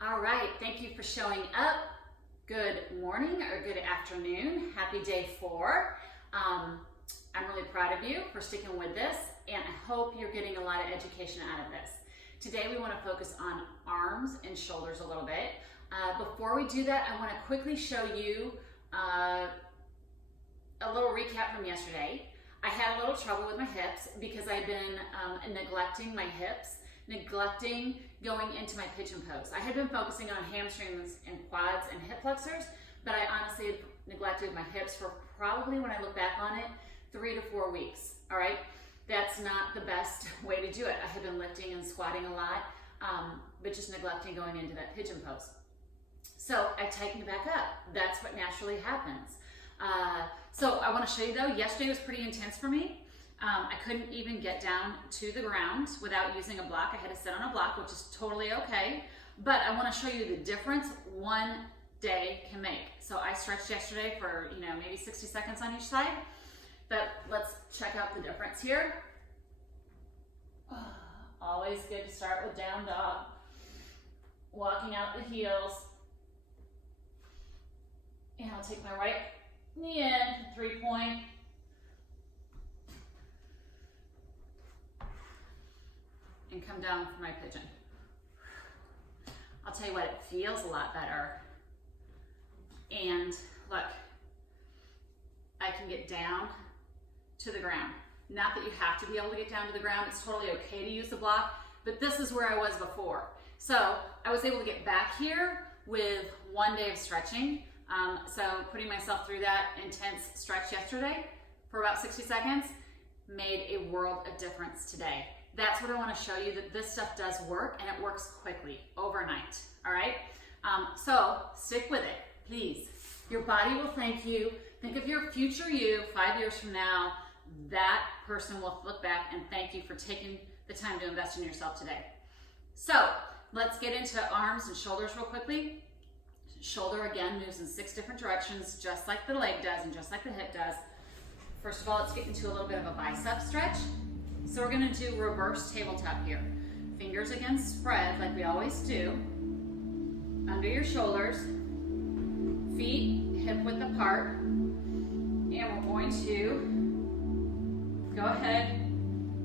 All right, thank you for showing up. Good morning or good afternoon. Happy day 4. I'm really proud of you for sticking with this, and I hope you're getting a lot of education out of this. Today we want to focus on arms and shoulders a little bit. Before we do that, I want to quickly show you a little recap from yesterday. I had a little trouble with my hips because I've been neglecting my hips, neglecting going into my pigeon pose. I had been focusing on hamstrings and quads and hip flexors, but I honestly neglected my hips for probably, when I look back on it, 3 to 4 weeks, all right? That's not the best way to do it. I had been lifting and squatting a lot, but just neglecting going into that pigeon pose. So I tightened back up. That's what naturally happens. So I want to show you though, yesterday was pretty intense for me. I couldn't even get down to the ground without using a block. I had to sit on a block, which is totally okay. But I want to show you the difference one day can make. So I stretched yesterday for, maybe 60 seconds on each side. But let's check out the difference here. Always good to start with down dog. Walking out the heels. And I'll take my right knee in, 3-point. And come down for my pigeon. I'll tell you what, it feels a lot better. And look, I can get down to the ground. Not that you have to be able to get down to the ground. It's totally okay to use the block, but this is where I was before. So I was able to get back here with 1 day of stretching. So putting myself through that intense stretch yesterday for about 60 seconds made a world of difference today. That's what I want to show you, that this stuff does work, and it works quickly, overnight, all right? So stick with it, please. Your body will thank you. Think of your future you 5 years from now. That person will look back and thank you for taking the time to invest in yourself today. So let's get into arms and shoulders real quickly. Shoulder, again, moves in 6 different directions, just like the leg does and just like the hip does. First of all, let's get into a little bit of a bicep stretch. So we're gonna do reverse tabletop here. Fingers again spread like we always do. Under your shoulders, feet hip width apart. And we're going to go ahead,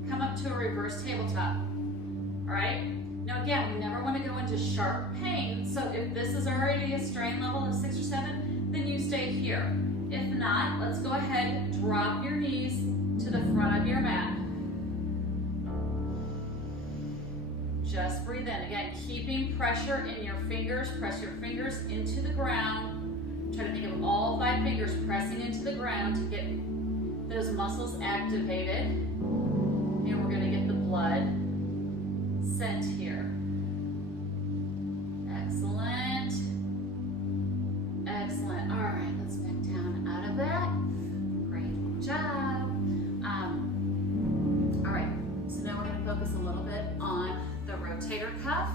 come up to a reverse tabletop, all right? Now again, we never wanna go into sharp pain, so if this is already a strain level of 6 or 7, then you stay here. If not, let's go ahead, drop your knees to the front of your mat. Just breathe in. Again, keeping pressure in your fingers. Press your fingers into the ground. Try to think of all 5 fingers pressing into the ground to get those muscles activated. And we're going to get the blood sent here. Excellent. Excellent. All right, let's back down out of that. Great job. All right, so now we're going to focus a little bit on the rotator cuff.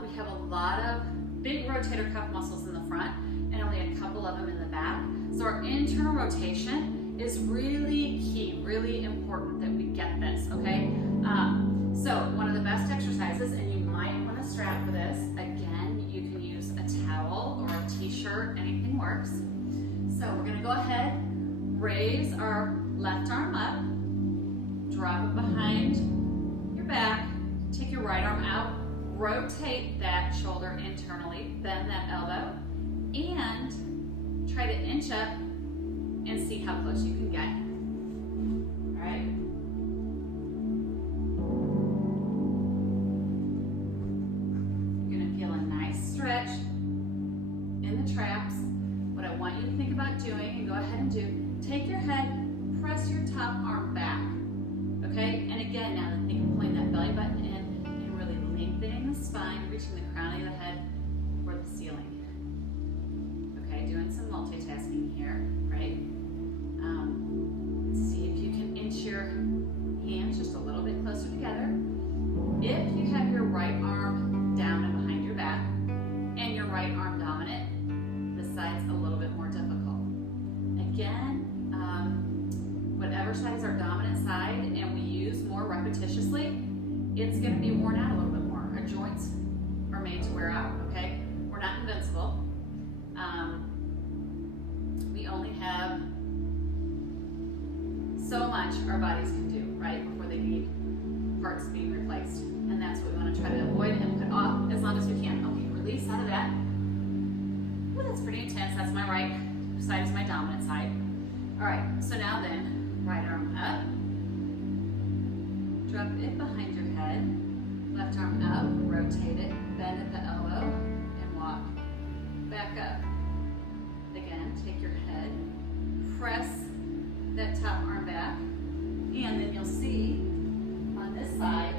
We have a lot of big rotator cuff muscles in the front and only a couple of them in the back. So our internal rotation is really key, really important that we get this, okay? So one of the best exercises, and you might want to strap for this, again, you can use a towel or a t-shirt, anything works. So we're going to go ahead, raise our left arm up, drop it behind your back, take your right arm out, rotate that shoulder internally, bend that elbow, and try to inch up and see how close you can get. All right? You're gonna feel a nice stretch in the traps. What I want you to think about doing, and go ahead and do, take your head, press your top arm back, okay? And again, now think of pulling that belly button in, lengthening the spine, reaching the crown of the head for the ceiling. Okay, doing some multitasking here, right? See if you can inch your hands just a little bit closer together. If you have your right arm down and behind your back, and your right arm dominant, this side's a little bit more difficult. Again, whatever side is our dominant side, and we use more repetitiously, it's going to be worn out a little bit more. Our joints are made to wear out. much our bodies can do, right, before they need parts being replaced. And that's what we want to try to avoid and put off as long as we can. Okay, release out of that. Ooh, that's pretty intense. That's my right side is my dominant side. All right, so now then, right arm up. Drop it behind your head. Left arm up, rotate it, bend at the elbow, and walk back up. Again, take your head, press that top arm back, and then you'll see on this side,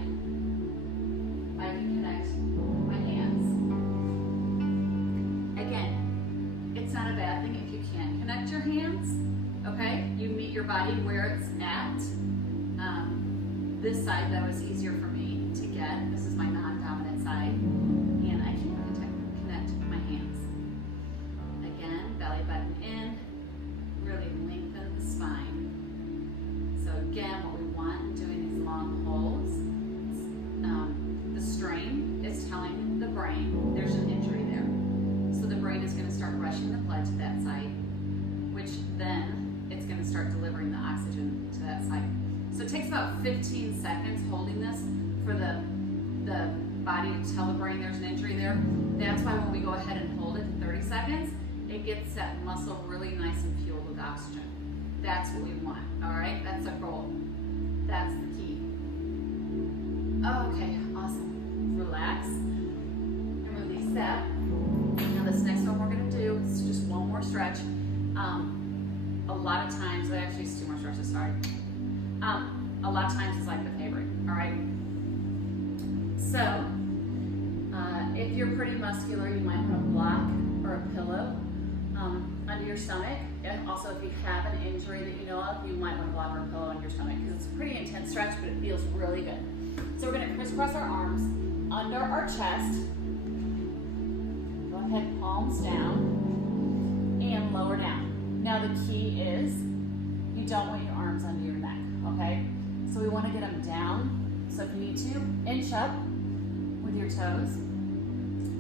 I can connect my hands. Again, it's not a bad thing if you can't connect your hands, okay? You meet your body where it's at. This side, though, is easier for me to get. This is my non-dominant side, and I can connect my hands. Again, belly button in, really lengthen the spine. So again, what we want in doing these long holds, the strain is telling the brain there's an injury there. So the brain is going to start rushing the blood to that site, which then it's going to start delivering the oxygen to that site. So it takes about 15 seconds holding this for the body to tell the brain there's an injury there. That's why when we go ahead and hold it in 30 seconds, it gets that muscle really nice and fueled with oxygen. That's what we want, all right? That's the goal. That's the key. Okay, awesome. Relax and release that. Now this next one we're gonna do is just one more stretch. A lot of times, well, actually it's two more stretches, sorry. A lot of times it's like the favorite, all right? So, if you're pretty muscular, you might put a block or a pillow under your stomach. And also, if you have an injury that you know of, you might want a block or a pillow under your stomach because it's a pretty intense stretch, but it feels really good. So we're gonna crisscross our arms under our chest. Go ahead, palms down and lower down. Now the key is you don't want your arms under your neck, okay? So we want to get them down. So if you need to, inch up with your toes.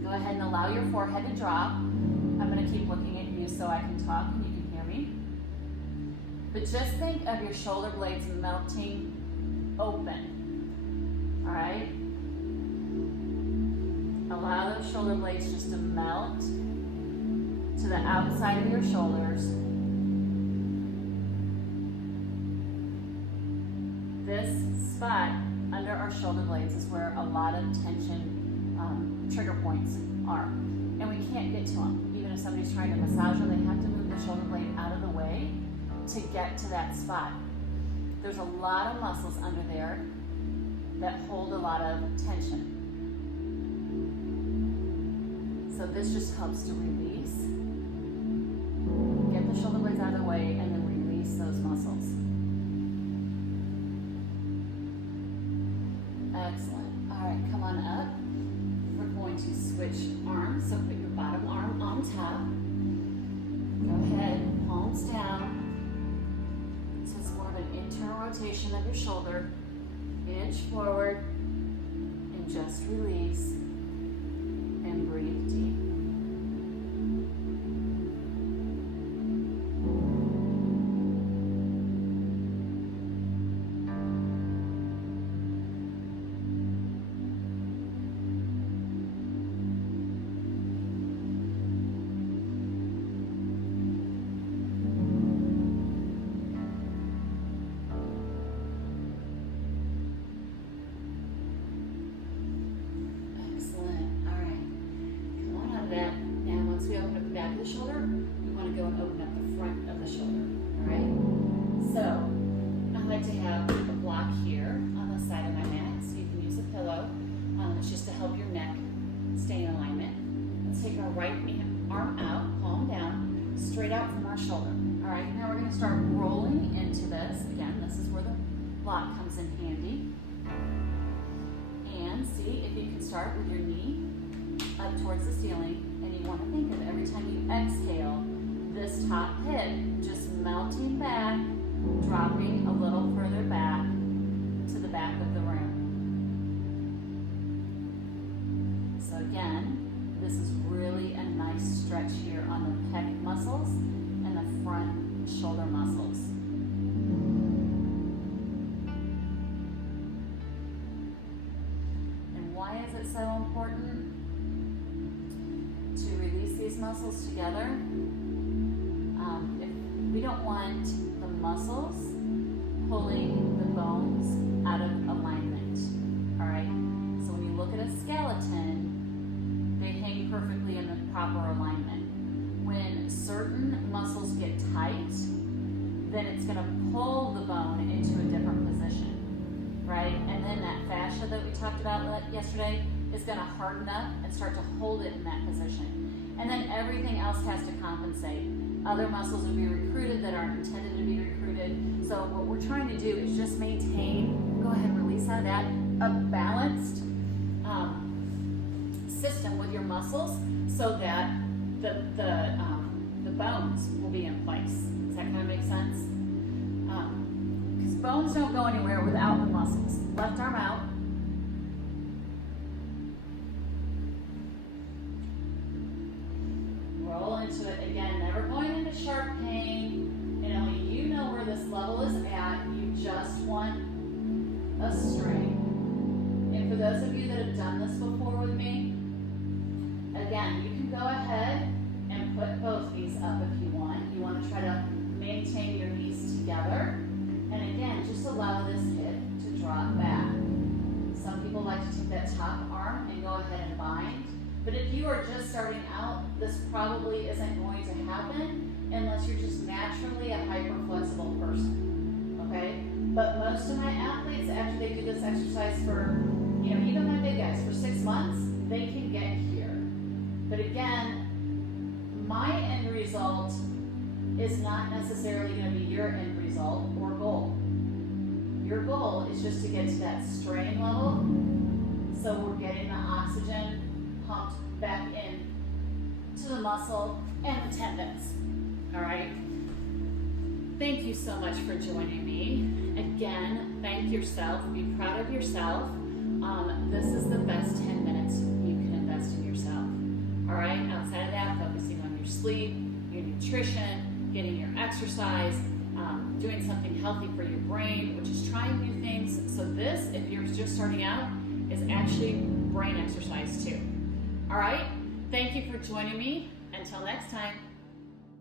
Go ahead and allow your forehead to drop. I'm going to keep looking at you so I can talk and you can hear me. But just think of your shoulder blades melting open, all right? Allow those shoulder blades just to melt to the outside of your shoulders. This spot under our shoulder blades is where a lot of tension trigger points are. And we can't get to them. Even if somebody's trying to massage them, they have to move the shoulder blade out of the way to get to that spot. There's a lot of muscles under there that hold a lot of tension. So this just helps to release. Get the shoulder blades out of the way and then release those muscles. Excellent. All right, come on up. We're going to switch arms. So put your bottom arm on top. Go ahead, palms down. So it's more of an internal rotation of your shoulder. Inch forward and just release and breathe deep. The shoulder, we want to go and open up the front of the shoulder, all right? So, I like to have a block here on the side of my mat, so you can use a pillow. It's just to help your neck stay in alignment. Let's take our right arm out, palm down, straight out from our shoulder. All right, now we're going to start rolling into this. Again, this is where the block comes in handy. And see if you can start with your knee up towards the ceiling. And you want to think of every time you exhale, this top hip just melting back, dropping a little further back to the back of the room. So again, this is really a nice stretch here on the pec muscles and the front shoulder muscles. these muscles together, if we don't want the muscles pulling the bones out of alignment, all right? So when you look at a skeleton, they hang perfectly in the proper alignment. When certain muscles get tight, then it's gonna pull the bone into a different position, right? And then that fascia that we talked about yesterday is gonna harden up and start to hold it in that position. And then everything else has to compensate. Other muscles will be recruited that aren't intended to be recruited. So what we're trying to do is just maintain, go ahead and release out of that, a balanced system with your muscles so that the bones will be in place. Does that kind of make sense? Because bones don't go anywhere without the muscles. Left arm out. Roll into it again, never going into sharp pain. And only you know where this level is at. You just want a strain. And for those of you that have done this before with me, again, you can go ahead and put both knees up if you want. You want to try to maintain your knees together. And again, just allow this hip to drop back. Some people like to take that top arm and go ahead and bind. But if you are just starting out, this probably isn't going to happen unless you're just naturally a hyper-flexible person, okay? But most of my athletes, after they do this exercise for, even my big guys, for 6 months, they can get here. But again, my end result is not necessarily going to be your end result or goal. Your goal is just to get to that strain level, so we're getting the oxygen pumped back in to the muscle and the tendons. All right. Thank you so much for joining me. Again, thank yourself. Be proud of yourself. This is the best 10 minutes you can invest in yourself. All right. Outside of that, focusing on your sleep, your nutrition, getting your exercise, doing something healthy for your brain, which is trying new things. So this, if you're just starting out, is actually brain exercise too. All right, thank you for joining me. Until next time.